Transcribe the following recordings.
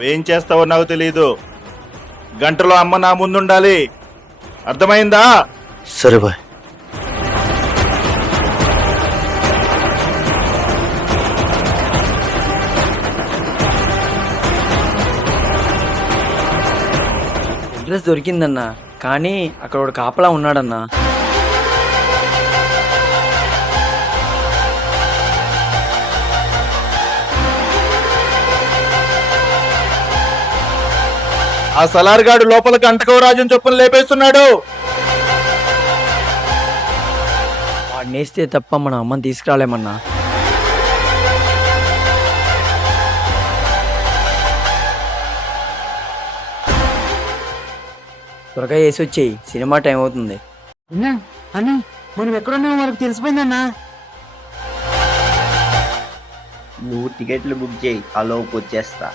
నువ్వేం చేస్తావో నాకు తెలియదు. గంటలో అమ్మ నా ముందుండాలి, అర్థమైందా? సరే బాయ్. అడ్రస్ దొరికిందన్నా, కానీ అక్కడ ఒక కాపలా ఉన్నాడన్నా. ఆ సలార్గాడు లోపల గంటకవరాజుని చొప్పున లేపేస్తున్నాడు. వాడినేస్తే తప్ప మన అమ్మని తీసుకురాలేమన్నా. త్వరగా వేసి వచ్చేయి, సినిమా టైం అవుతుంది. అన్నా అన్నా మనం ఎక్కడున్నామో మనకు తెలిసిపోయిందన్నా. నువ్వు టికెట్లు బుక్ చేయి, ఆ లోపు వచ్చేస్తా.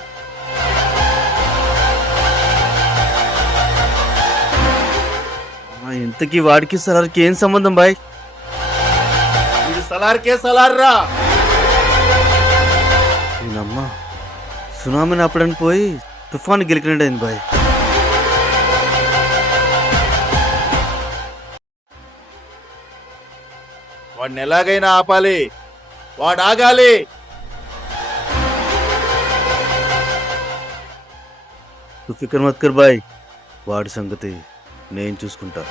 ఇంతకీ వాడికి సలార్కి ఏం సంబంధం బాయ్? ఇది సలార్కే సలార్రా. నేనమ్మా సునామీని అప్పుడని పోయి తుఫాను గెలికినట్టు అయింది బాయ్. వాడిని ఎలాగైనా ఆపాలి, వాడు ఆగాలి. తు ఫికర్ మత్ కర్ బాయ్, వాడి సంగతి నేను చూసుకుంటా.